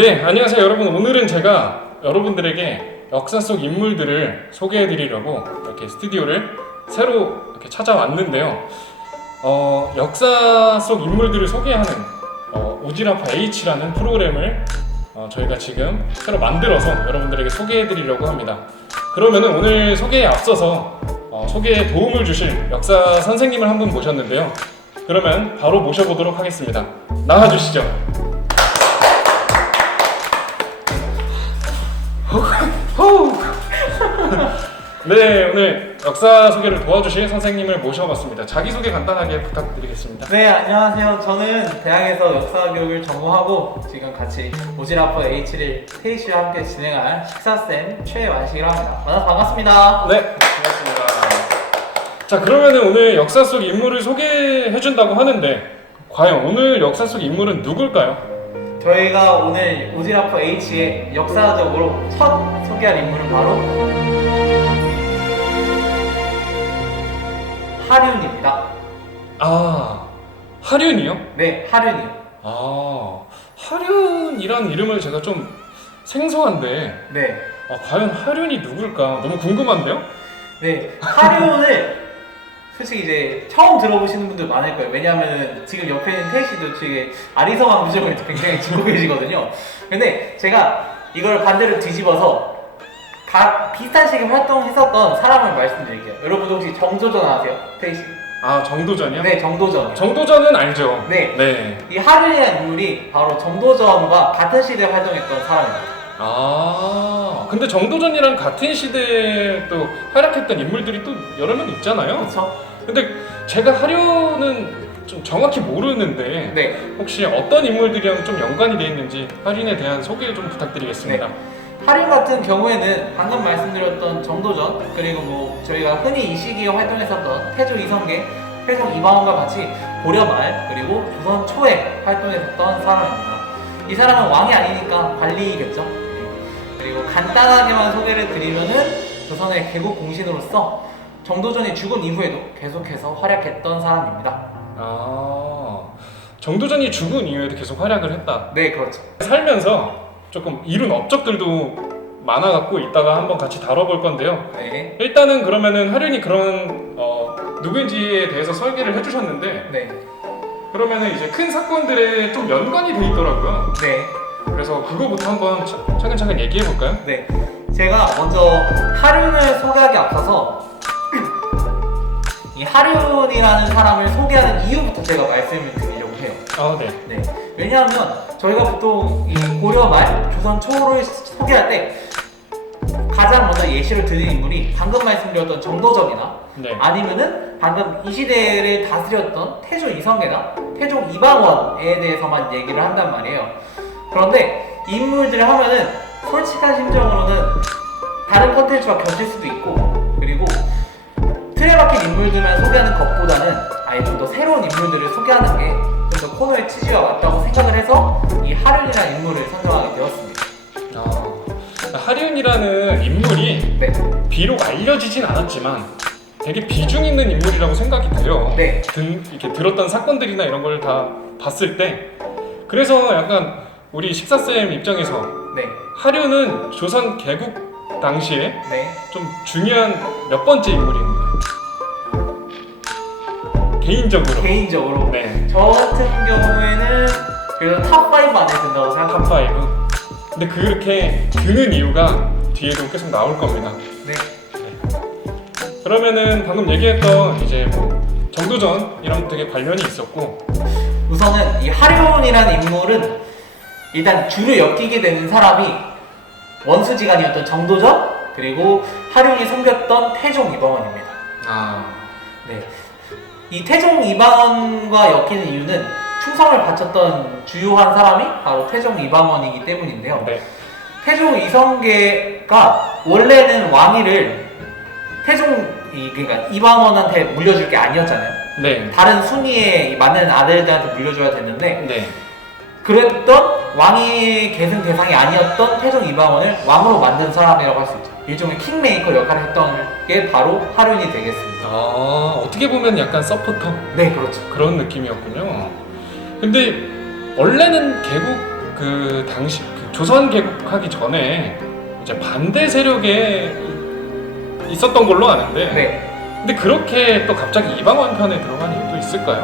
네, 안녕하세요 여러분. 오늘은 제가 여러분들에게 역사 속 인물들을 소개해 드리려고 이렇게 스튜디오를 새로 이렇게 찾아왔는데요. 역사 속 인물들을 소개하는 오지라파 H라는 프로그램을 저희가 지금 새로 만들어서 여러분들에게 소개해 드리려고 합니다. 그러면은 오늘 소개에 앞서서 소개에 도움을 주실 역사 선생님을 한 분 모셨는데요. 그러면 바로 모셔보도록 하겠습니다. 나와주시죠. 네, 오늘 역사 소개를 도와주실 선생님을 모셔봤습니다. 자기소개 간단하게 부탁드리겠습니다. 네, 안녕하세요. 저는 대학에서 역사 교육을 전공하고 지금 같이 오지라퍼 H를 테이씨와 함께 진행할 식사쌤 최완식이라고 합니다. 만나서 반갑습니다. 네, 반갑습니다. 자, 그러면은 오늘 역사 속 인물을 소개해준다고 하는데 과연 오늘 역사 속 인물은 누굴까요? 저희가 오늘 오지라퍼 H의 역사적으로 첫 소개할 인물은 바로 하륜입니다. 아, 하륜이요? 네, 하륜이요. 아, 하륜이란 이름을 제가 좀 생소한데 네, 과연 하륜이 누굴까 너무 궁금한데요? 네, 하륜을 솔직히 이제 처음 들어보시는 분들 많을 거예요. 왜냐하면 지금 옆에 있는 태희씨도 되게 아리송한 표정을 굉장히 짓고 계시거든요. 근데 제가 이걸 반대로 뒤집어서 비슷한 시기에 활동했었던 사람을 말씀드릴게요. 여러분 혹시 정도전 아세요? 태희씨? 아, 정도전이요? 네, 정도전. 정도전은 알죠. 네. 네. 이 하륜이라는 인물이 바로 정도전과 같은 시대에 활동했던 사람입니다. 아, 근데 정도전이랑 같은 시대에 또 활약했던 인물들이 또 여러 명 있잖아요. 그렇죠? 근데 제가 하륜은 좀 정확히 모르는데 네. 혹시 어떤 인물들이랑 좀 연관이 돼 있는지 하륜에 대한 소개 좀 부탁드리겠습니다. 네. 하륜 같은 경우에는 방금 말씀드렸던 정도전, 그리고 뭐 저희가 흔히 이 시기에 활동했었던 태조 이성계, 태종 이방원과 같이 고려말 그리고 조선 초에 활동했었던 사람입니다. 이 사람은 왕이 아니니까 관리겠죠. 그리고 간단하게만 소개를 드리면은 조선의 개국 공신으로서 정도전이 죽은 이후에도 계속해서 활약했던 사람입니다. 아, 정도전이 죽은 이후에도 계속 활약을 했다. 네, 그렇죠. 살면서 조금 이룬 업적들도 많아갖고 이따가 한번 같이 다뤄볼 건데요. 네. 일단은 그러면은 하륜이 그런 누구인지에 대해서 설계를 해주셨는데 네. 그러면은 이제 큰 사건들에 좀 연관이 돼 있더라고요. 네. 그래서 그거부터 한번 차근차근 얘기해 볼까요? 네. 제가 먼저 하륜을 소개하기 앞서서 이 하륜이라는 사람을 소개하는 이유부터 제가 말씀을 드리려고 해요. 아, 네. 네. 왜냐하면 저희가 보통 이 고려 말, 조선 초를 소개할 때 가장 먼저 예시를 드는 인물이 방금 말씀드렸던 정도전이나 네. 아니면은 방금 이 시대를 다스렸던 태조 이성계나 태종 이방원에 대해서만 얘기를 한단 말이에요. 그런데 이 인물들을 하면은 솔직한 심정으로는 다른 컨텐츠와 겹칠 수도 있고, 그리고 틀에 박힌 인물들만 소개하는 것보다는 아예 좀 더 새로운 인물들을 소개하는 게 좀 더 코너의 취지와 맞다고 생각을 해서 이 하륜이라는 인물을 선정하게 되었습니다. 하륜이라는 인물이 네. 비록 알려지진 않았지만 되게 비중 있는 인물이라고 생각이 돼요. 네. 이렇게 들었던 사건들이나 이런 걸 다 봤을 때 그래서 약간 우리 식사쌤 입장에서 네. 하륜은 조선 개국 당시에 네. 좀 중요한 몇 번째 인물인가요? 개인적으로. 개인적으로 네. 저 같은 경우에는 그래도 탑5 안에 든다고 생각합니다. 탑5. 근데 그렇게 드는 이유가 뒤에도 계속 나올 겁니다. 네. 그러면은 방금 얘기했던 이제 뭐 정도전이랑 되게 관련이 있었고 우선은 이 하륜이라는 인물은 일단 줄을 엮이게 되는 사람이 원수지간이었던 정도전, 그리고 하륜이 섬겼던 태종 이방원입니다. 네. 이 태종 이방원과 엮이는 이유는 충성을 바쳤던 주요한 사람이 바로 태종 이방원이기 때문인데요. 네. 태종 이성계가 원래는 왕위를 그러니까 이방원한테 물려줄 게 아니었잖아요. 네. 다른 순위에 맞는 아들들한테 물려줘야 됐는데 네. 그랬던 왕위 계승 대상이 아니었던 태종 이방원을 왕으로 만든 사람이라고 할 수 있죠. 일종의 킹메이커 역할을 했던 게 바로 하륜이 되겠습니다. 어떻게 보면 약간 서포터 네, 그렇죠. 그런 느낌이었군요. 근데 원래는 개국 그 당시 그 조선 개국하기 전에 이제 반대 세력에 있었던 걸로 아는데 네. 근데 그렇게 또 갑자기 이방원 편에 들어간 이유도 있을까요?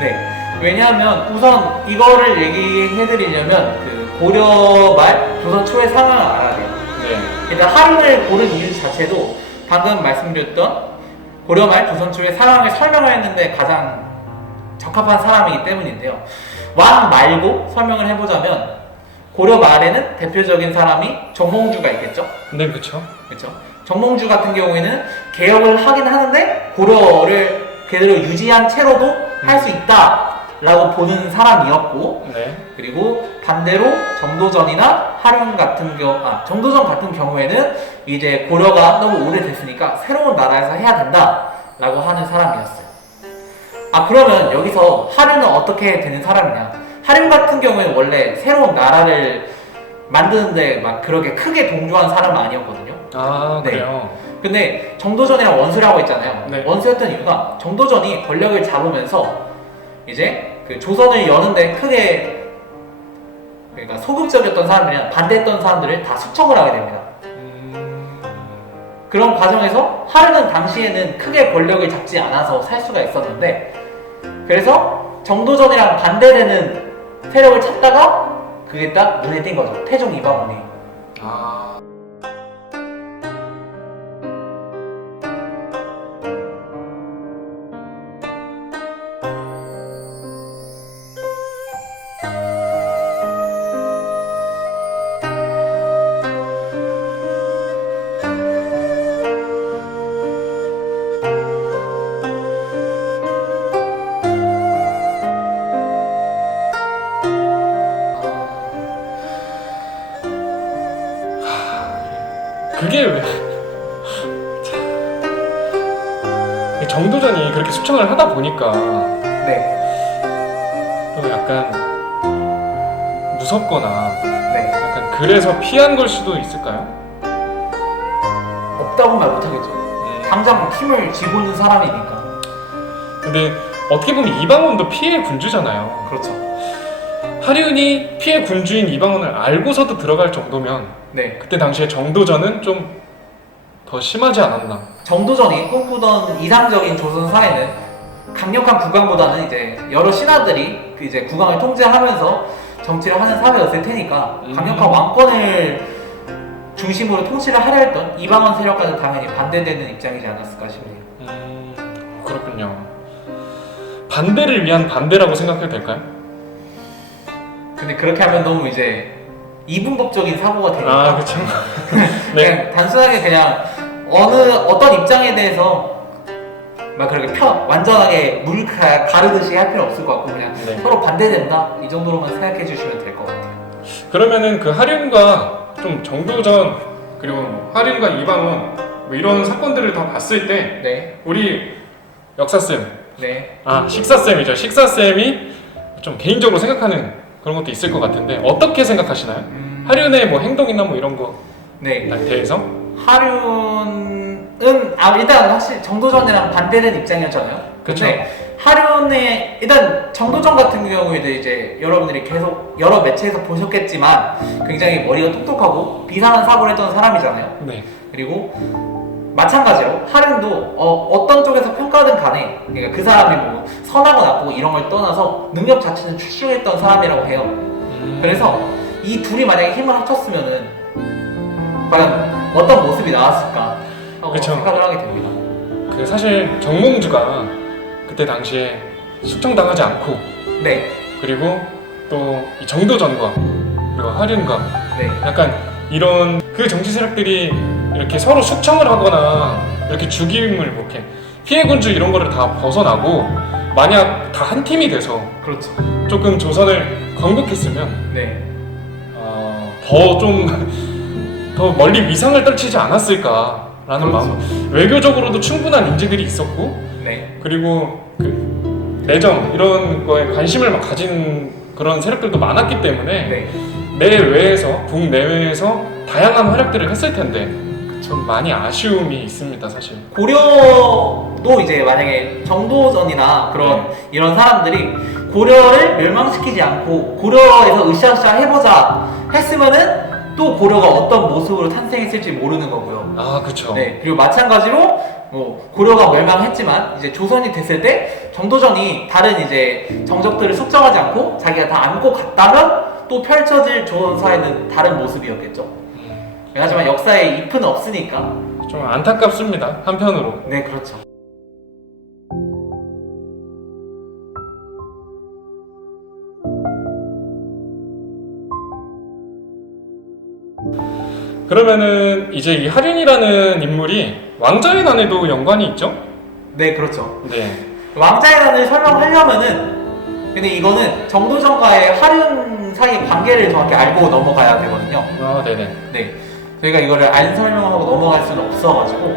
네. 왜냐하면 우선 이거를 얘기해드리려면 그 고려 말 조선 초의 상황을 알아야 돼요. 네. 일단 하륜을 고른 이유 자체도 방금 말씀드렸던 고려 말 조선 초의 상황을 설명을 했는데 가장 적합한 사람이기 때문인데요. 왕 말고 설명을 해보자면 고려 말에는 대표적인 사람이 정몽주가 있겠죠. 네, 그렇죠. 그렇죠. 정몽주 같은 경우에는 개혁을 하긴 하는데 고려를 그대로 유지한 채로도 할 수 있다라고 보는 사람이었고, 네. 그리고 반대로 정도전이나 하륜 같은 정도전 같은 경우에는 이제 고려가 너무 오래됐으니까 새로운 나라에서 해야 된다라고 하는 사람이었어요. 그러면 여기서 하륜은 어떻게 되는 사람이냐? 하륜 같은 경우에는 원래 새로운 나라를 만드는데 막 그렇게 크게 동조한 사람은 아니었거든요. 네. 그래요. 근데 정도전이랑 원수라고 했잖아요. 네. 원수였던 이유가 정도전이 권력을 잡으면서 이제 그 조선을 여는데 크게 그러니까 소극적이었던 사람들이랑 반대했던 사람들을 다 수청을 하게 됩니다. 그런 과정에서 하륜은 당시에는 크게 권력을 잡지 않아서 살 수가 있었는데, 그래서 정도전이랑 반대되는 세력을 찾다가 그게 딱 눈에 띈 거죠. 태종 이방원이. 그게 왜 정도전이 그렇게 수청을 하다 보니까 네. 또 약간 무섭거나 네. 약간 그래서 피한 걸 수도 있을까요? 없다고 말 못하겠죠. 당장 팀을 쥐고 있는 사람이니까. 근데 어떻게 보면 이방원도 피해 군주잖아요. 그렇죠. 하륜이 피해 군주인 이방원을 알고서도 들어갈 정도면 네. 그때 당시에 정도전은 좀 더 심하지 않았나. 정도전이 꿈꾸던 이상적인 조선 사회는 강력한 국왕보다는 이제 여러 신하들이 그 이제 국왕을 통제하면서 정치를 하는 사회였을 테니까 강력한 왕권을 중심으로 통치를 하려 했던 이방원 세력과는 당연히 반대되는 입장이지 않았을까 싶네요. 그렇군요. 반대를 위한 반대라고 생각해도 될까요? 근데 그렇게 하면 너무 이제 이분법적인 사고가 되니까 그렇죠. 그냥 단순하게 그냥 어떤 입장에 대해서 막 그렇게 완전하게 물 가르듯이 할 필요 없을 것 같고 그냥 네. 서로 반대된다 이 정도로만 생각해 주시면 될 것 같아요. 그러면은 그 하륜과 좀 정도전 그리고 하륜과 이방원 뭐 이런 사건들을 다 봤을 때 네. 우리 역사쌤 네. 식사쌤이죠. 식사쌤이 좀 개인적으로 생각하는 그런 것도 있을 것 같은데 어떻게 생각하시나요? 하륜의 뭐 행동이나 뭐 이런 거에 네. 대해서? 하륜은 일단 확실히 정도전이랑 반대되는 입장이었잖아요. 그쵸. 근데 하륜의 일단 정도전 같은 경우에도 이제 여러분들이 계속 여러 매체에서 보셨겠지만 굉장히 머리가 똑똑하고 비상한 사고를 했던 사람이잖아요. 네. 그리고 마찬가지로 하륜도 어떤 쪽에서 평가든 간에 그러니까 그 사람이 뭐 선하고 나쁘고 이런 걸 떠나서 능력 자체는 출중했던 사람이라고 해요. 그래서 이 둘이 만약에 힘을 합쳤으면은 과연 어떤 모습이 나왔을까 하고 그쵸. 생각을 하게 됩니다. 그 사실 정몽주가 그때 당시에 숙청당하지 않고 네, 그리고 또 이 정도전과 그리고 하륜과 네, 약간 이런 그 정치 세력들이 이렇게 서로 숙청을 하거나 이렇게 죽임을 뭐 이렇게 피해 군주 이런 거를 다 벗어나고 만약 다 한 팀이 돼서 그렇죠. 조금 조선을 건국했으면 네, 더 좀 더 멀리 위상을 떨치지 않았을까라는 그렇죠. 마음. 외교적으로도 충분한 인재들이 있었고 네, 그리고 그 내정 이런 거에 관심을 막 가진 그런 세력들도 많았기 때문에 네. 내외에서 국내외에서 다양한 활약들을 했을 텐데 좀 많이 아쉬움이 있습니다 사실. 고려도 이제 만약에 정도전이나 그런 이런 사람들이 고려를 멸망시키지 않고 고려에서 으쌰으쌰 해보자 했으면은 또 고려가 어떤 모습으로 탄생했을지 모르는 거고요. 아, 그쵸. 네, 그리고 마찬가지로 뭐 고려가 멸망했지만 이제 조선이 됐을 때 정도전이 다른 이제 정적들을 숙성하지 않고 자기가 다 안고 갔다면 또 펼쳐질 조선 사회는 다른 모습이었겠죠. 하지만 역사에 잎은 없으니까. 좀 안타깝습니다, 한편으로. 네, 그렇죠. 그러면은 이제 이 하륜이라는 인물이 왕자의 난에도 연관이 있죠? 네, 그렇죠. 네. 왕자의 난을 설명하려면은 근데 이거는 정도전과의 하륜 사이의 관계를 정확히 알고 넘어가야 되거든요. 아, 네네. 네, 저희가 이거를 안 설명하고 넘어갈 수는 없어가지고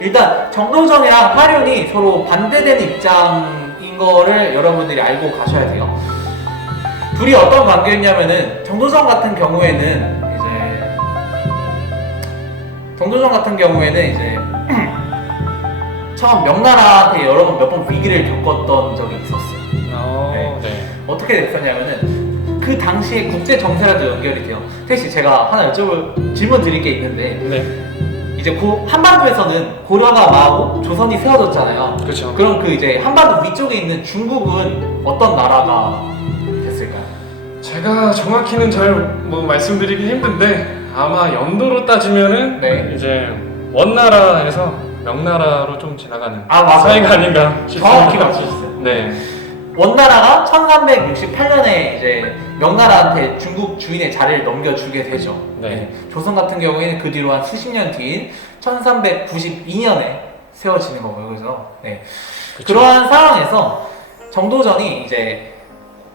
일단 정도전이랑 하륜이 서로 반대되는 입장인 거를 여러분들이 알고 가셔야 돼요. 둘이 어떤 관계였냐면은 정도전 같은 경우에는 이제 처음 명나라한테 여러 번 몇 번 위기를 겪었던 적이 있었어요. 네. 어떻게 됐었냐면은 그 당시에 국제 정세라도 연결이 돼요. 태씨, 제가 하나 질문 드릴 게 있는데 네. 이제 한반도에서는 고려가 망하고 조선이 세워졌잖아요. 그렇죠. 그럼 그 이제 한반도 위쪽에 있는 중국은 어떤 나라가 됐을까요? 제가 정확히는 잘 뭐 말씀드리기 힘든데 아마 연도로 따지면은 네. 이제 원나라에서 명나라로 좀 지나가는 맞아요. 사이가 아닌가 정확히 싶습니다. 맞추셨어요. 네. 원나라가 1368년에 이제 명나라한테 중국 주인의 자리를 넘겨주게 되죠. 네. 조선 같은 경우에는 그 뒤로 한 수십 년 뒤인 1392년에 세워지는 거고요. 그래서 그쵸. 그러한 상황에서 정도전이 이제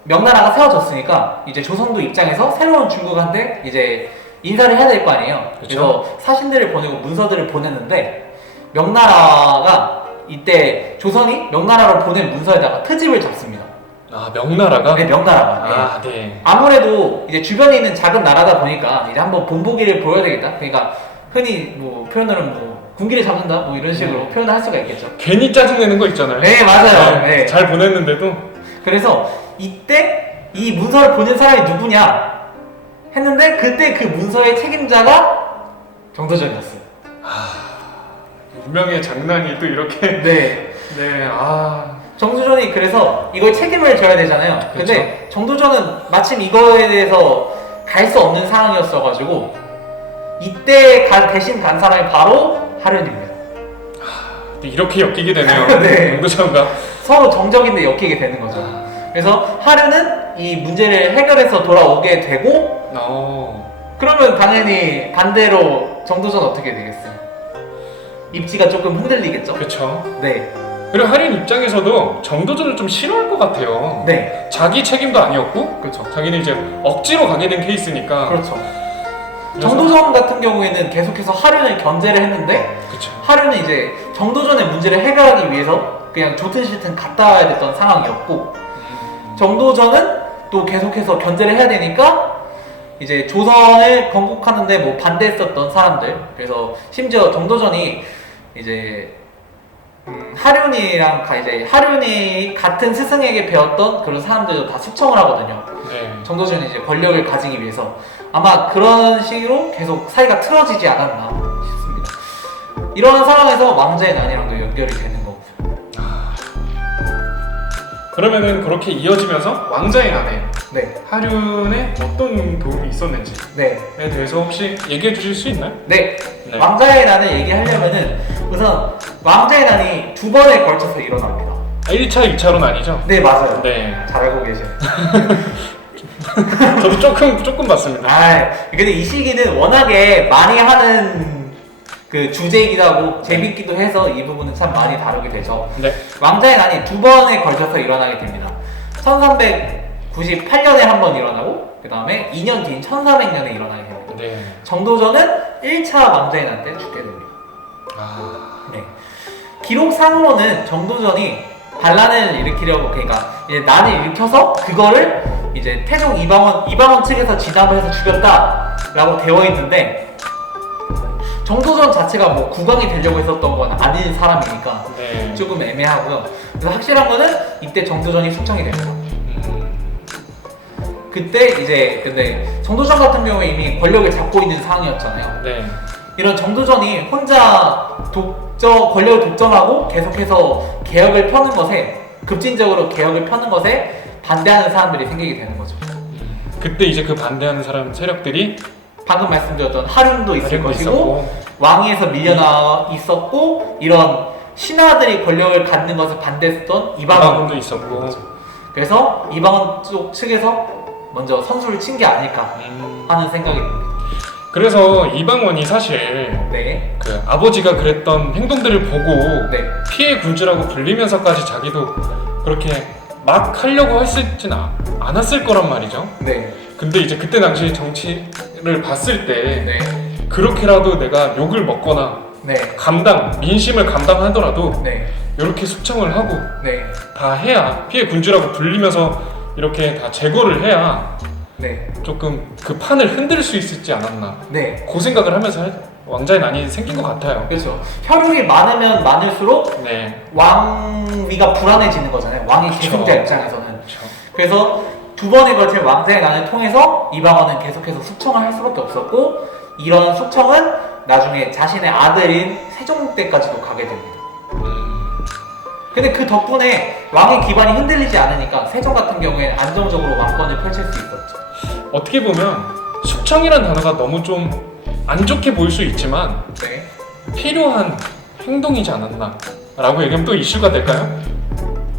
명나라가 세워졌으니까 이제 조선도 입장에서 새로운 중국한테 이제 인사를 해야 될 거 아니에요. 그래서 사신들을 보내고 문서들을 보냈는데 명나라가 이때 조선이 명나라로 보낸 문서에다가 트집을 잡습니다. 아, 명나라가? 네, 명나라가. 아, 네. 아무래도 이제 주변에 있는 작은 나라다 보니까 이제 한번 본보기를 보여야 되겠다. 그러니까 흔히 뭐 표현으로는 뭐 군기를 잡는다 뭐 이런 식으로 표현을 할 수가 있겠죠. 괜히 짜증내는 거 있잖아요. 네, 맞아요. 네. 잘 보냈는데도. 그래서 이때 이 문서를 보낸 사람이 누구냐 했는데 그때 그 문서의 책임자가 정도전이었어요. 운명의 장난이 또 이렇게. 네. 네, 정도전이 그래서 이걸 책임을 져야 되잖아요. 근데 정도전은 마침 이거에 대해서 갈 수 없는 상황이었어가지고 이때 대신 간 사람이 바로 하륜입니다. 이렇게 엮이게 되네요. 네. 정도전과. 서로 정적인데 엮이게 되는 거죠. 그래서 하륜은 이 문제를 해결해서 돌아오게 되고 그러면 당연히 반대로 정도전 어떻게 되겠어요? 입지가 조금 흔들리겠죠? 그쵸. 네. 그리고 하륜 입장에서도 정도전을 좀 싫어할 것 같아요. 네. 자기 책임도 아니었고, 그렇죠. 자기는 이제 억지로 가게 된 케이스니까. 그렇죠. 정도전 같은 경우에는 계속해서 하륜을 견제를 했는데, 그쵸. 하륜은 이제 정도전의 문제를 해결하기 위해서 그냥 좋든 싫든 갔다 와야 됐던 상황이었고, 정도전은 또 계속해서 견제를 해야 되니까 이제 조선을 건국하는데 뭐 반대했었던 사람들, 그래서 심지어 정도전이 이제 하륜이 같은 스승에게 배웠던 그런 사람들도 다 숙청을 하거든요. 네. 정도전이 이제 권력을 가지기 위해서 아마 그런 식으로 계속 사이가 틀어지지 않았나 싶습니다. 이런 상황에서 왕자의 난이랑도 연결이 되는 거고요. 그러면은 그렇게 이어지면서 왕자의 난에 네. 하륜에 어떤 도움이 있었는지에 네. 대해서 혹시 얘기해 주실 수 있나요? 네. 네. 왕자의 난을 얘기하려면은 우선 왕자의 난이 두 번에 걸쳐서 일어납니다. 1차, 2차로는 아니죠? 네, 맞아요. 네. 잘 알고 계시네. 저도 조금 봤습니다. 근데 이 시기는 워낙에 많이 하는 그 주제이기도 하고 재밌기도 해서 이 부분은 참 많이 다루게 되죠. 네. 왕자의 난이 두 번에 걸쳐서 일어나게 됩니다. 1398년에 한 번 일어나고 그 다음에 2년 뒤인 1400년에 일어나게 됩니다. 네. 정도전은 1차 왕자의 난 때 죽게 됩니다. 네. 기록상으로는 정도전이 반란을 일으키려고, 그러니까 이제 난을 일으켜서 그거를 이제 태종 이방원 측에서 진압을 해서 죽였다라고 되어 있는데, 정도전 자체가 뭐 국왕이 되려고 했었던 건 아닌 사람이니까 네. 조금 애매하고요. 그래서 확실한 거는 이때 정도전이 숙청이 됩니다. 그때 이제 근데 정도전 같은 경우에 이미 권력을 잡고 있는 상황이었잖아요. 네. 이런 정도전이 혼자 권력을 독점하고 계속해서 개혁을 펴는 것에 급진적으로 개혁을 펴는 것에 반대하는 사람들이 생기게 되는 거죠. 그때 이제 그 반대하는 사람 세력들이 방금 말씀드렸던 하륜도 있을 하륜도 것이고 있었고, 왕위에서 밀려나 있었고 이런 신하들이 권력을 갖는 것을 반대했던 이방원도 있었고. 그래서 이방원 쪽 측에서 먼저 선수를 친 게 아닐까 하는 생각이 듭니다. 그래서 이방원이 사실 네. 그 아버지가 그랬던 행동들을 보고 네. 피해 군주라고 불리면서까지 자기도 그렇게 막 하려고 했을진 않았을 거란 말이죠. 네. 근데 이제 그때 당시 정치를 봤을 때 네. 그렇게라도 내가 욕을 먹거나 네. 민심을 감당하더라도 네. 이렇게 숙청을 하고 네. 다 해야, 피해 군주라고 불리면서 이렇게 다 제거를 해야 네. 조금 그 판을 흔들 수 있을지 않았나, 네. 그 생각을 하면서 왕자의 난이 생긴 것 같아요. 그렇죠. 혈육이 많으면 많을수록 네. 왕위가 불안해지는 거잖아요. 왕이 그쵸. 계승자 입장에서는. 그렇죠. 그래서 두 번에 걸친 왕자의 난을 통해서 이방원은 계속해서 숙청을 할 수밖에 없었고 이런 숙청은 나중에 자신의 아들인 세종 때까지도 가게 됩니다. 근데 그 덕분에 왕의 기반이 흔들리지 않으니까 세종 같은 경우에는 안정적으로 왕권을 펼칠 수 있었죠. 어떻게 보면 숙청이란 단어가 너무 좀 안 좋게 보일 수 있지만 네. 필요한 행동이지 않았나 라고 얘기하면 또 이슈가 될까요?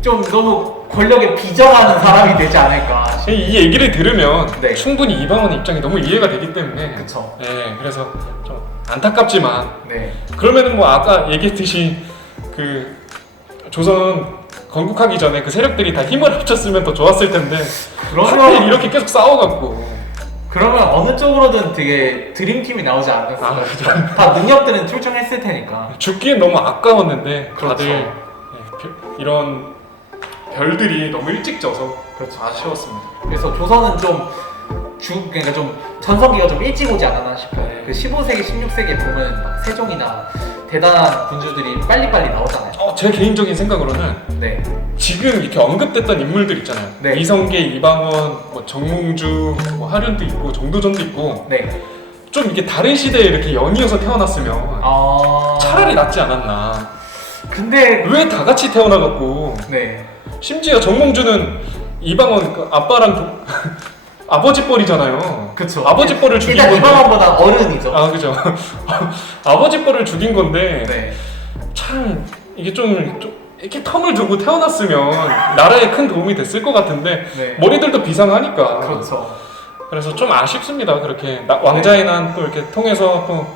좀 너무 권력에 비정하는 사람이 되지 않을까. 이 얘기를 들으면 네. 충분히 이방원 입장이 너무 이해가 되기 때문에 그쵸. 네, 그래서 좀 안타깝지만 네. 그러면은 뭐 아까 얘기했듯이 그 조선 건국하기 전에 그 세력들이 다 힘을 합쳤으면 더 좋았을 텐데 하필 그러면 이렇게 계속 싸워갖고 어느 쪽으로든 되게 드림팀이 나오지 않았을까요? 아, 그죠. 다 능력들은 출중했을 테니까. 죽기엔 너무 아까웠는데 그렇죠. 다들 네, 이런 별들이 너무 일찍 져서 그렇죠. 아쉬웠습니다. 그래서 조선은 그러니까 좀 전성기가 좀 일찍 오지 않았나 싶어요. 네. 그 15세기, 16세기에 보면 막 세종이나 대단한 군주들이 빨리빨리 나오잖아요. 제 개인적인 생각으로는 네. 지금 이렇게 언급됐던 인물들 있잖아요. 네. 이성계, 이방원, 뭐 정몽주, 뭐 하륜도 있고 정도전도 있고 네. 좀 이렇게 다른 시대에 이렇게 연이어서 태어났으면 차라리 낫지 않았나. 근데 왜 다 같이 태어나갖고 네. 심지어 정몽주는 이방원 그 아빠랑 아버지 뻘이잖아요. 그쵸. 아버지 뻘을 죽인 일단 건데. 이방원보다 어른이죠. 아 그죠. 아버지 뻘을 죽인 건데 네. 참 이게 좀 이렇게 텀을 두고 태어났으면 나라에 큰 도움이 됐을 것 같은데 네. 머리들도 비상하니까. 그렇죠. 그래서 좀 아쉽습니다. 그렇게 왕자의 난 또 이렇게 통해서 또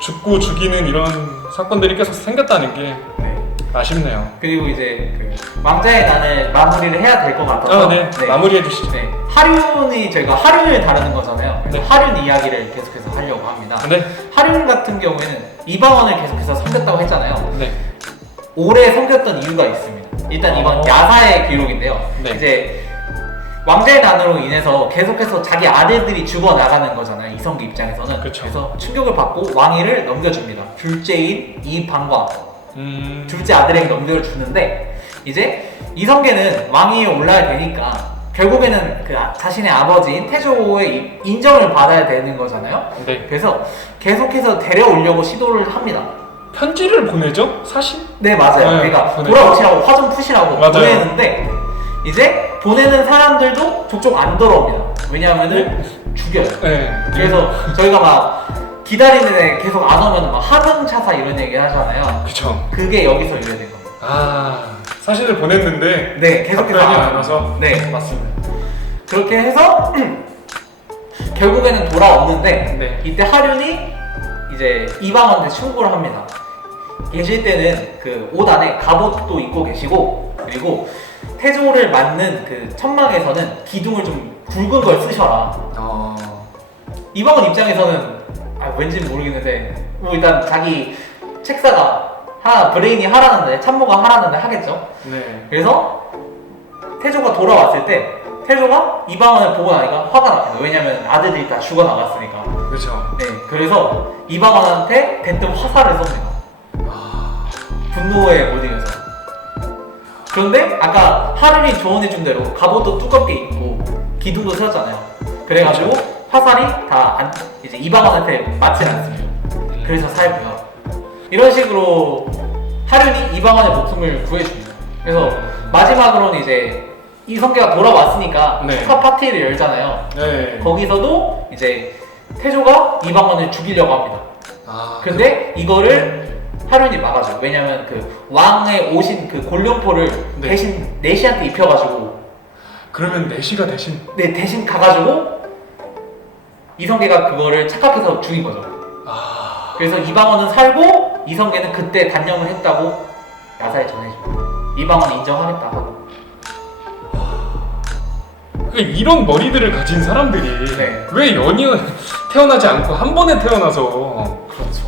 죽고 죽이는 이런 사건들이 계속 생겼다는 게 네. 아쉽네요. 그리고 이제 그 왕자의 난을 마무리를 해야 될 것 같아서 네. 마무리해 주시죠. 네. 하륜이 저희가 하륜을 다루는 거잖아요. 그래서 네. 하륜 이야기를 계속해서 하려고 합니다. 네. 하륜 같은 경우에는 이방원을 계속해서 섬겼다고 했잖아요. 네. 오래 섬겼던 이유가 있습니다. 일단 이건 야사의 기록인데요. 네. 이제 왕자의 난으로 인해서 계속해서 자기 아들들이 죽어 나가는 거잖아요. 이성기 입장에서는. 그쵸. 그래서 충격을 받고 왕위를 넘겨줍니다. 둘째인 이방과 둘째 아들에게 넘겨주는데 이제 이성계는 왕위에 올라야 되니까 결국에는 그 자신의 아버지인 태조의 인정을 받아야 되는 거잖아요. 네. 그래서 계속해서 데려오려고 시도를 합니다. 편지를 보내죠? 사실? 네 맞아요. 네, 그러니까 보내죠. 돌아오시라고 화 좀 푸시라고 맞아요. 보내는데 이제 보내는 사람들도 족족 안 돌아옵니다. 왜냐하면은 죽여요. 네. 그래서 저희가 막 기다리는데 계속 안 오면 막 하등차사 이런 얘기 하잖아요. 그쵸. 그게 여기서 유래된 겁니다. 사진을 보냈는데 네, 계속해서 답변이 안 안 와서. 네, 맞습니다. 그렇게 해서 결국에는 돌아오는데 네. 이때 하륜이 이제 이방원한테 충고를 합니다. 계실 때는 그 5단에 갑옷도 입고 계시고 그리고 태조를 맞는 그 천막에서는 기둥을 좀 굵은 걸 쓰셔라. 이방원 입장에서는 왠지 모르겠는데 뭐 일단 자기 책사가 브레인이 하라는데 참모가 하라는데 하겠죠. 네. 그래서 태조가 돌아왔을 때 태조가 이방원을 보고 나니까 화가 납니다. 왜냐면 아들들이 다 죽어 나갔으니까. 그렇죠. 네, 그래서 이방원한테 대뜸 화살을 쏩니다. 분노에 못 이겨서. 그런데 아까 하륜이 조언해준 대로 갑옷도 두껍게 입고 기둥도 세웠잖아요. 그래가지고 화살이 다 이제 이방원한테 맞지 않습니다. 그래서 살고요. 이런 식으로 하륜이 이방원의 목숨을 구해줍니다. 그래서 마지막으로는 이제 이성계가 돌아왔으니까 네. 축하 파티를 열잖아요. 네. 거기서도 이제 태조가 이방원을 죽이려고 합니다. 아, 근데 이거를 하륜이 막아줘요. 왜냐면 그 왕의 오신 그 골룡포를 네. 대신 내시한테 입혀가지고 그러면 내시가 대신 대신 가가지고 이성계가 그거를 착각해서 죽인 거죠. 그래서 이방원은 살고 이성계는 그때 단념을 했다고 야사에 전해집니다. 이방원 인정하겠다 하고. 그러니까 이런 머리들을 가진 사람들이 네. 왜 연이어 태어나지 않고 한 번에 태어나서 그렇죠.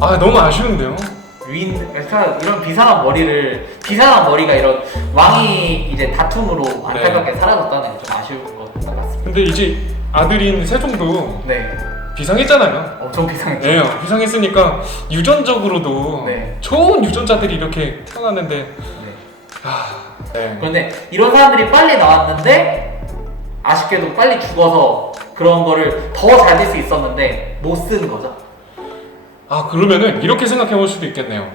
아 너무 아쉬운데요. 그러니까 이런 비상한 머리가 이런 왕이 이제 다툼으로 안타깝게 사라졌다는 게 좀 아쉬운 것 같습니다. 근데 이제 아들인 세종도 네, 비상했잖아요. 엄청 비상했죠. 네, 비상했으니까 유전적으로도 네. 좋은 유전자들이 이렇게 태어났는데 네. 네. 그런데 이런 사람들이 빨리 나왔는데 아쉽게도 빨리 죽어서 그런 거를 더 잘 될 수 있었는데 못 쓴 거죠. 아 그러면은 이렇게 생각해 볼 수도 있겠네요.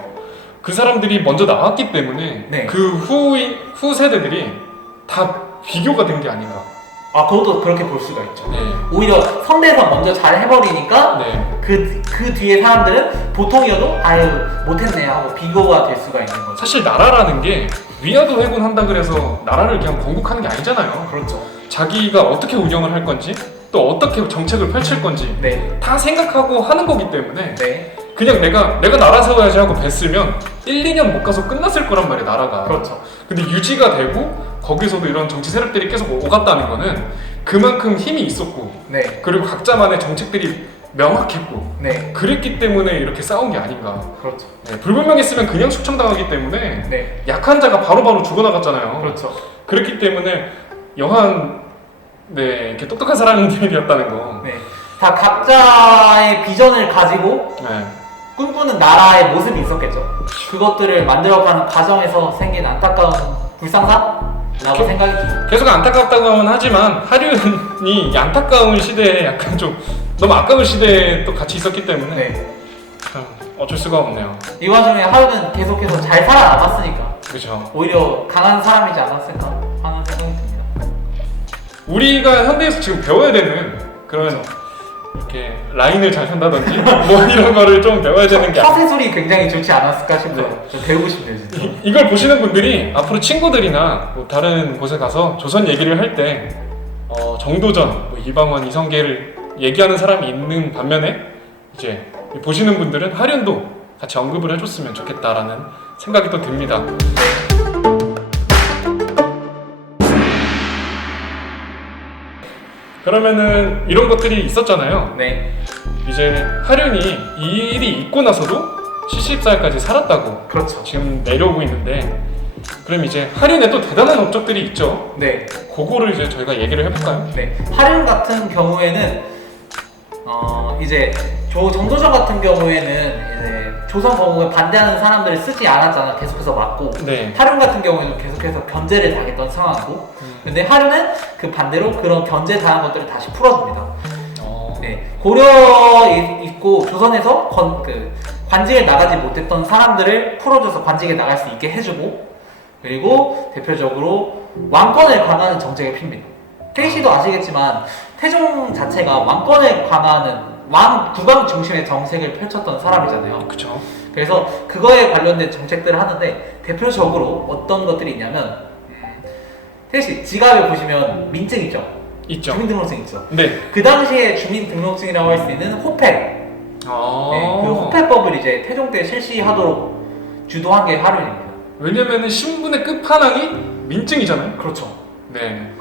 그 사람들이 먼저 나왔기 때문에 네. 그 후 세대들이 다 비교가 된 게 아닌가. 아, 그것도 그렇게 볼 수가 있죠. 네. 오히려 선대에서 먼저 잘 해버리니까 네. 그 뒤에 사람들은 보통이어도 아유 못했네 하고 비교가 될 수가 있는 거죠. 사실 나라라는 게 위화도 회군한다 그래서 나라를 그냥 건국하는 게 아니잖아요. 그렇죠. 자기가 어떻게 운영을 할 건지 또 어떻게 정책을 펼칠 건지 네. 다 생각하고 하는 거기 때문에 네. 그냥 내가 나라 세워야지 하고 뱄으면 1, 2년 못 가서 끝났을 거란 말이야 나라가. 그렇죠. 근데 유지가 되고 거기서도 이런 정치 세력들이 계속 오갔다는 거는 그만큼 힘이 있었고 네. 그리고 각자만의 정책들이 명확했고 네. 그랬기 때문에 이렇게 싸운 게 아닌가. 그렇죠. 네, 불분명했으면 그냥 숙청당하기 때문에 네. 약한 자가 바로바로 죽어나갔잖아요. 그렇죠. 그렇기 때문에 여한 이렇게 똑똑한 사람들이었다는 거. 네. 다 각자의 비전을 가지고 네. 꿈꾸는 나라의 모습이 있었겠죠. 그것들을 만들어가는 과정에서 생긴 안타까운 불상사라고 생각이 듭니다. 계속 안타깝다고는 하지만 하륜이 안타까운 시대에 약간 좀 너무 아까운 시대에 또 같이 있었기 때문에 네. 참 어쩔 수가 없네요. 이 와중에 하루는 계속해서 잘 살아남았으니까 그렇죠. 오히려 강한 사람이지 않았을까 하는 생각이 듭니다. 우리가 현대에서 지금 배워야 되는 그런 이렇게 라인을 잘 산다든지 뭐 이런 거를 좀 배워야 되는 게 아니에요. 사세술이 굉장히 좋지 않았을까 싶어요. 좀 배우고 싶네요 진짜. 이걸 보시는 분들이 앞으로 친구들이나 뭐 다른 곳에 가서 조선 얘기를 할 때 정도전, 뭐 이방원, 이성계를 얘기하는 사람이 있는 반면에 이제 보시는 분들은 하륜도 같이 언급을 해줬으면 좋겠다라는 생각이 또 듭니다. 그러면은 이런 것들이 있었잖아요. 네. 이제 하륜이 이 일이 있고 나서도 70살까지 살았다고 그렇죠. 지금 내려오고 있는데 그럼 이제 하륜에 또 대단한 업적들이 있죠. 네. 그거를 이제 저희가 얘기를 해볼까요? 네. 하륜 같은 경우에는 이제 정도전 같은 경우에는 이제 조선 건국에 반대하는 사람들을 쓰지 않았잖아. 계속해서 막고. 네. 하륜 같은 경우에는 계속해서 견제를 당했던 상황이고. 근데 하륜은 그 반대로 그런 견제 당한 것들을 다시 풀어줍니다. 네. 고려에 있고 조선에서 관직에 나가지 못했던 사람들을 풀어줘서 관직에 나갈 수 있게 해주고, 그리고 대표적으로 왕권을 강화하는 정책을 핍니다. 태희씨도 아시겠지만 태종 자체가 왕권을 강화하는 국왕 중심의 정책을 펼쳤던 사람이잖아요. 그렇죠. 그래서 그거에 관련된 정책들을 하는데 대표적으로 어떤 것들이 있냐면 태희씨 지갑에 보시면 민증 있죠? 있죠. 주민등록증 있죠? 네. 그 당시에 주민등록증이라고 할 수 있는 호패, 네, 그 호패법을 이제 태종 때 실시하도록 주도한 게 하륜입니다. 왜냐면은 신분의 끝판왕이 민증이잖아요. 그렇죠. 네.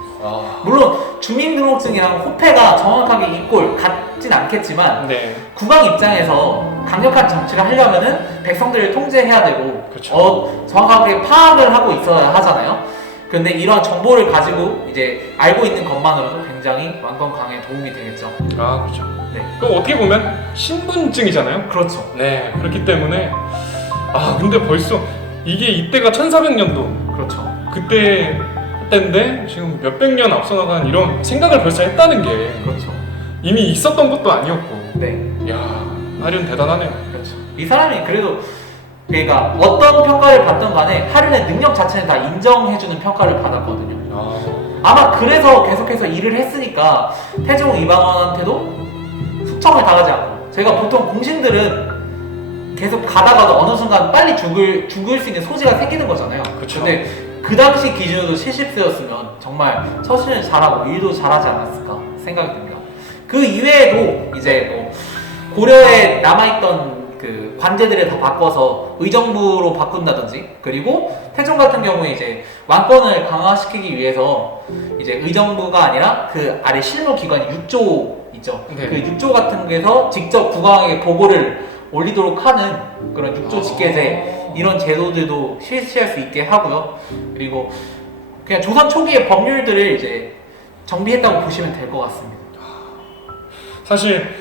물론 주민등록증이랑 호패가 정확하게 이꼴 같진 않겠지만 네. 국왕 입장에서 강력한 정치를 하려면은 백성들을 통제해야 되고 그렇죠. 정확하게 파악을 하고 있어야 하잖아요. 그런데 이런 정보를 가지고 이제 알고 있는 것만으로도 굉장히 왕권 강화에 도움이 되겠죠. 아 그렇죠. 네. 그럼 어떻게 보면 신분증이잖아요. 그렇죠. 네. 그렇기 때문에 근데 벌써 이게 이때가 1400년도 그렇죠. 그때 때인데 지금 몇백 년 앞서 나간 이런 생각을 벌써 했다는 게 그렇죠. 이미 있었던 것도 아니었고. 네. 이야, 하륜 대단하네요. 그렇죠. 이 사람이 그래도 그러니까 어떤 평가를 받든 간에 하륜의 능력 자체는 다 인정해주는 평가를 받았거든요. 아마 그래서 계속해서 일을 했으니까 태종 이방원한테도 숙청을 당하지 않고, 저희가 보통 공신들은 계속 가다가도 어느 순간 빨리 죽을 수 있는 소지가 생기는 거잖아요. 그쵸. 근데 그 당시 기준으로 70세였으면 정말 처신을 잘하고 일도 잘하지 않았을까 생각이 듭니다. 그 이외에도 이제 뭐 고려에 남아있던 그 관제들을 다 바꿔서 의정부로 바꾼다든지, 그리고 태종 같은 경우에 이제 왕권을 강화시키기 위해서 이제 의정부가 아니라 그 아래 실무기관이 육조 있죠. 네. 그 육조 같은 데서 직접 국왕에게 보고를 올리도록 하는 그런 육조 직계제, 이런 제도들도 실시할 수 있게 하고요. 그리고 그냥 조선 초기의 법률들을 이제 정비했다고 보시면 될 것 같습니다. 사실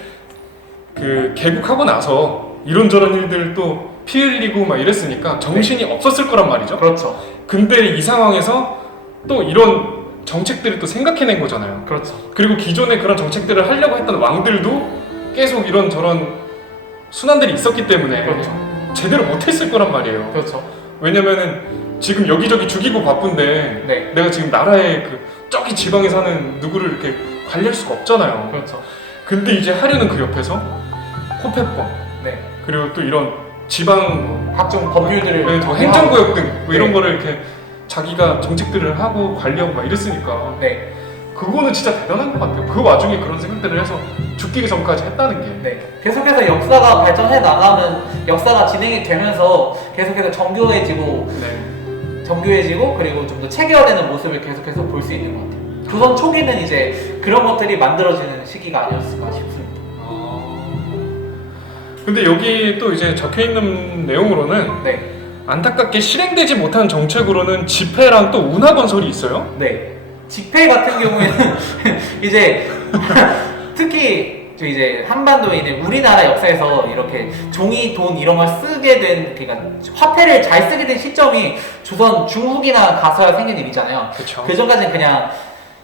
그 개국하고 나서 이런저런 일들 또 피 흘리고 막 이랬으니까 정신이 없었을 거란 말이죠. 그렇죠. 근데 이 상황에서 또 이런 정책들을 또 생각해낸 거잖아요. 그렇죠. 그리고 기존에 그런 정책들을 하려고 했던 왕들도 계속 이런저런 순환들이 있었기 때문에 그렇죠. 제대로 못했을 거란 말이에요. 그렇죠. 왜냐면은 지금 여기저기 죽이고 바쁜데 네. 내가 지금 나라의 그 저기 지방에 사는 누구를 이렇게 관리할 수가 없잖아요. 그렇죠. 근데 이제 하려는 그 옆에서 호패법, 네. 그리고 또 이런 지방 각종 법률들을 뭐 행정구역 등 뭐 이런 네. 거를 이렇게 자기가 정책들을 하고 관리하고 막 이랬으니까 네. 그거는 진짜 대단한 것 같아요. 그 와중에 그런 생각들을 해서 죽기 전까지 했다는 게. 네. 계속해서 역사가 발전해 나가면, 역사가 진행이 되면서 계속해서 정교해지고 그리고 좀 더 체계화되는 모습을 계속해서 볼 수 있는 것 같아요. 조선 초기는 이제 그런 것들이 만들어지는 시기가 아니었을까 싶습니다. 근데 여기 또 이제 적혀 있는 내용으로는 네. 안타깝게 실행되지 못한 정책으로는 집회랑 또 운하건설이 있어요. 네. 집회 같은 경우에는 이제 특히 저 이제 한반도에 있는 우리나라 역사에서 이렇게 종이 돈 이런 걸 쓰게 된, 그러니까 화폐를 잘 쓰게 된 시점이 조선 중후기나 가서야 생긴 일이잖아요. 그렇죠. 그 전까지는 그냥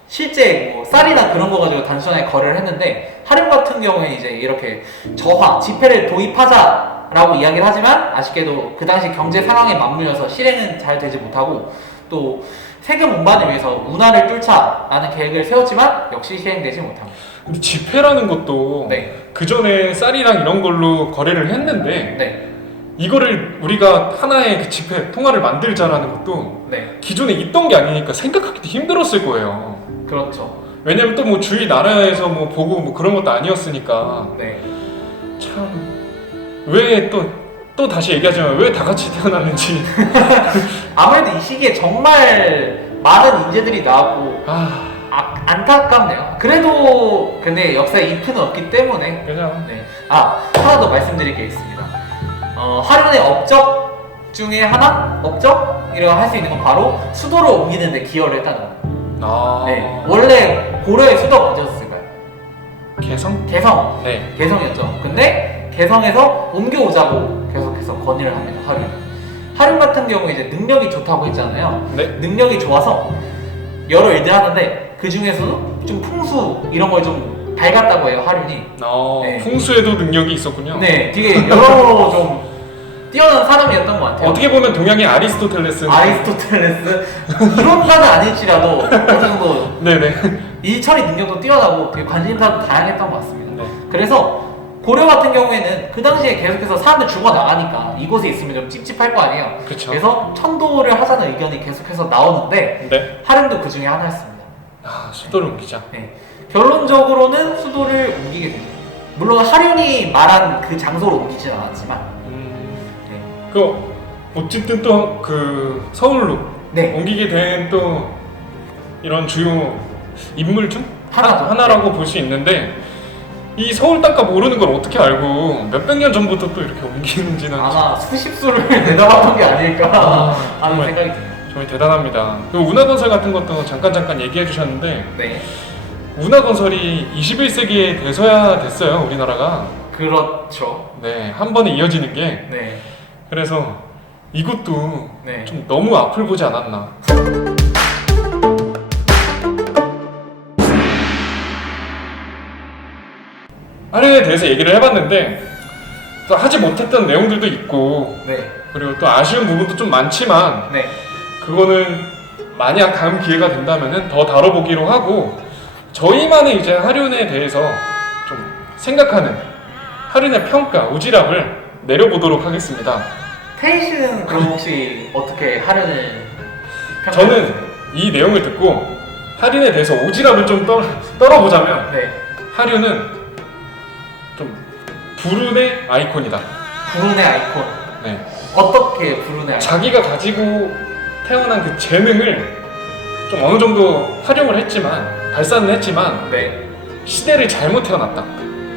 실제 뭐 쌀이나 그런 거 가지고 단순하게 거래를 했는데, 하림 같은 경우에 이제 이렇게 저화, 지폐를 도입하자라고 이야기를 하지만 아쉽게도 그 당시 경제 상황에 맞물려서 실행은 잘 되지 못하고, 또 세금 운반을 위해서 운하를 뚫자라는 계획을 세웠지만 역시 실행되지 못합니다. 근데 집회라는 것도 네. 그 전에 쌀이랑 이런 걸로 거래를 했는데 네. 이거를 우리가 하나의 그 집회 통화를 만들자라는 것도 네. 기존에 있던 게 아니니까 생각하기도 힘들었을 거예요. 그렇죠. 왜냐면 또 뭐 주위 나라에서 뭐 보고 뭐 그런 것도 아니었으니까. 네. 참 왜 또 다시 얘기하지만 왜 다 같이 태어났는지. 아무래도 이 시기에 정말 많은 인재들이 나왔고 안타깝네요. 그래도 근데 역사에 이프는 없기 때문에. 그냥 네. 하나 더 말씀드릴 게 있습니다. 하륜의 업적 중에 하나? 업적이라고 할 수 있는 건 바로 수도를 옮기는 데 기여를 했다는 겁니다. 네. 원래 고려의 수도가 어디였을까요? 개성? 개성. 네. 개성이었죠. 근데 개성에서 옮겨오자고 계속해서 건의를 합니다. 하륜 같은 경우에 이제 능력이 좋다고 했잖아요. 네. 능력이 좋아서 여러 일들 하는데 그 중에서도 좀 풍수 이런 걸 좀 밝았다고 해요, 하륜이. 네. 풍수에도 능력이 있었군요. 네, 되게 여러모로 좀 뛰어난 사람이었던 것 같아요. 어떻게 보면 동양의 아리스토텔레스. 이론가는 아닐지라도 어느 정도 네네. 일처리 능력도 뛰어나고 되게 관심사도 다양했던 것 같습니다. 네. 그래서 고려 같은 경우에는 그 당시에 계속해서 사람들 죽어나가니까 이곳에 있으면 좀 찝찝할 거 아니에요. 그쵸. 그래서 천도를 하자는 의견이 계속해서 나오는데 네. 하륜도 그 중에 하나였습니다. 수도를 옮기자. 네. 결론적으로는 수도를 옮기게 되죠. 물론 하륜이 말한 그 장소로 옮기진 않았지만. 네. 그 어쨌든 또 그 서울로 네. 옮기게 된 또 이런 주요 인물 중 하나죠. 하나라고 볼 수 있는데, 이 서울 땅값 오르는 걸 어떻게 알고 몇백 년 전부터 또 이렇게 옮기는지는 아마 수십수를 내다봤던 게 아닐까 하는 정말 생각이 드네요. 정말 대단합니다. 그 운하건설 같은 것도 잠깐 얘기해 주셨는데, 네. 운하건설이 21세기에 돼서야 됐어요, 우리나라가. 그렇죠. 네, 한 번에 이어지는 게. 네. 그래서 이것도 네. 좀 너무 앞을 보지 않았나. 하륜에 대해서 얘기를 해봤는데 또 하지 못했던 내용들도 있고 네. 그리고 또 아쉬운 부분도 좀 많지만 네. 그거는 만약 다음 기회가 된다면은 더 다뤄보기로 하고 저희만의 이제 하륜에 대해서 좀 생각하는 하륜의 평가, 오지랖을 내려보도록 하겠습니다. 태희 씨는 그럼 혹시 어떻게 하륜을 저는 이 내용을 듣고 하륜에 대해서 오지랖을 좀 떨어보자면 네. 하륜은 좀 불운의 아이콘이다. 불운의 아이콘. 네. 어떻게 불운의 아이콘? 자기가 가지고 태어난 그 재능을 좀 어느 정도 활용을 했지만 발산을 했지만 네. 시대를 잘못 태어났다.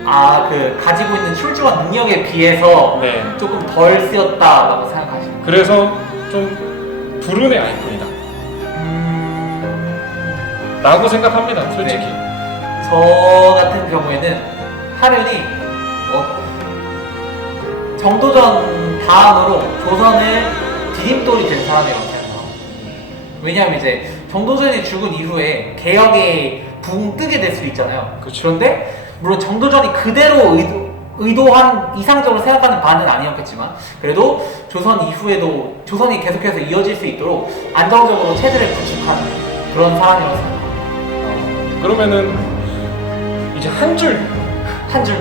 아, 그 가지고 있는 출중한 능력에 비해서 네. 조금 덜 쓰였다라고 생각하시는 거예요? 그래서 좀 불운의 아이콘이다. 라고 생각합니다. 솔직히. 저 같은 경우에는 하륜이 정도전 다음으로 조선을 디딤돌이 된 사람이라고 생각합니다. 왜냐하면 이제 정도전이 죽은 이후에 개혁이 붕 뜨게 될 수도 있잖아요. 그쵸. 그런데 물론 정도전이 그대로 의도한 이상적으로 생각하는 바는 아니었겠지만 그래도 조선 이후에도 조선이 계속해서 이어질 수 있도록 안정적으로 체제를 구축한 그런 사람이라고 생각합니다. 그러면은 이제 한 줄, 한 줄,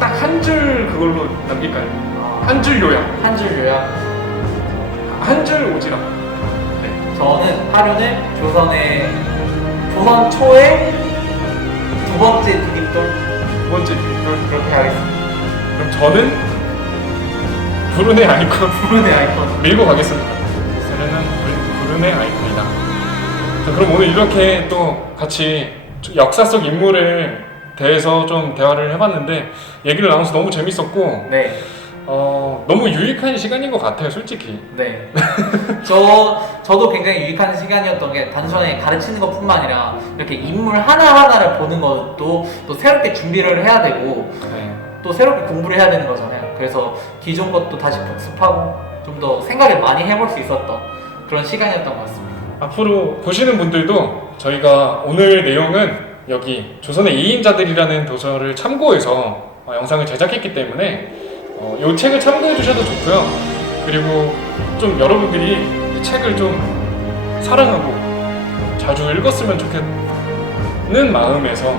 딱 한 줄 그걸로 남길까요? 한 줄 요약, 한 줄 요약. 한 줄 오지랖. 저는 하륜을 조선 초의 두 번째 디딤돌 두 번째 빅돌. 그렇게 하겠습니다. 그럼 저는 불운의 아이콘 불운의 아이콘. 밀고 가겠습니다. 세레는 불운의 아이콘이다. 자, 그럼 오늘 이렇게 또 같이 역사 속 인물에 대해서 좀 대화를 해봤는데 얘기를 나눠서 너무 재밌었고 네, 너무 유익한 시간인 것 같아요, 솔직히. 네. 저도 굉장히 유익한 시간이었던 게 단순히 가르치는 것뿐만 아니라 이렇게 인물 하나하나를 보는 것도 또 새롭게 준비를 해야 되고 네. 또 새롭게 공부를 해야 되는 거잖아요. 그래서 기존 것도 다시 복습하고 좀 더 생각을 많이 해볼 수 있었던 그런 시간이었던 것 같습니다. 앞으로 보시는 분들도 저희가 오늘 내용은 여기 조선의 2인자들이라는 도서를 참고해서 영상을 제작했기 때문에 이 책을 참고해 주셔도 좋고요. 그리고 좀 여러분들이 이 책을 좀 사랑하고 자주 읽었으면 좋겠는 마음에서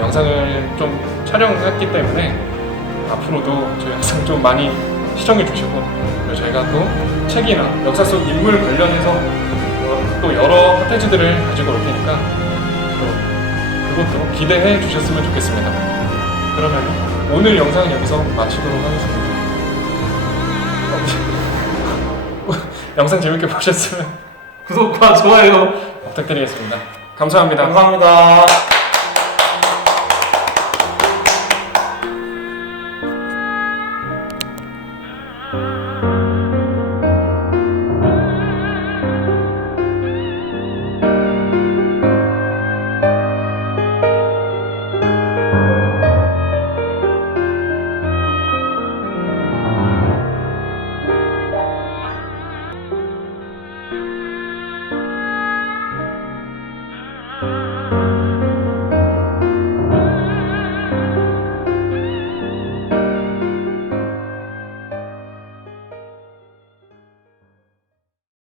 영상을 좀 촬영했기 때문에 앞으로도 저희 영상 좀 많이 시청해 주시고 그리고 저희가 또 책이나 역사 속 인물 관련해서 또 여러 컨텐츠들을 가지고 올 테니까 또 그것도 기대해 주셨으면 좋겠습니다. 그러면 오늘 영상은 여기서 마치도록 하겠습니다. 영상 재밌게 보셨으면 구독과 좋아요 부탁드리겠습니다. 감사합니다. 감사합니다.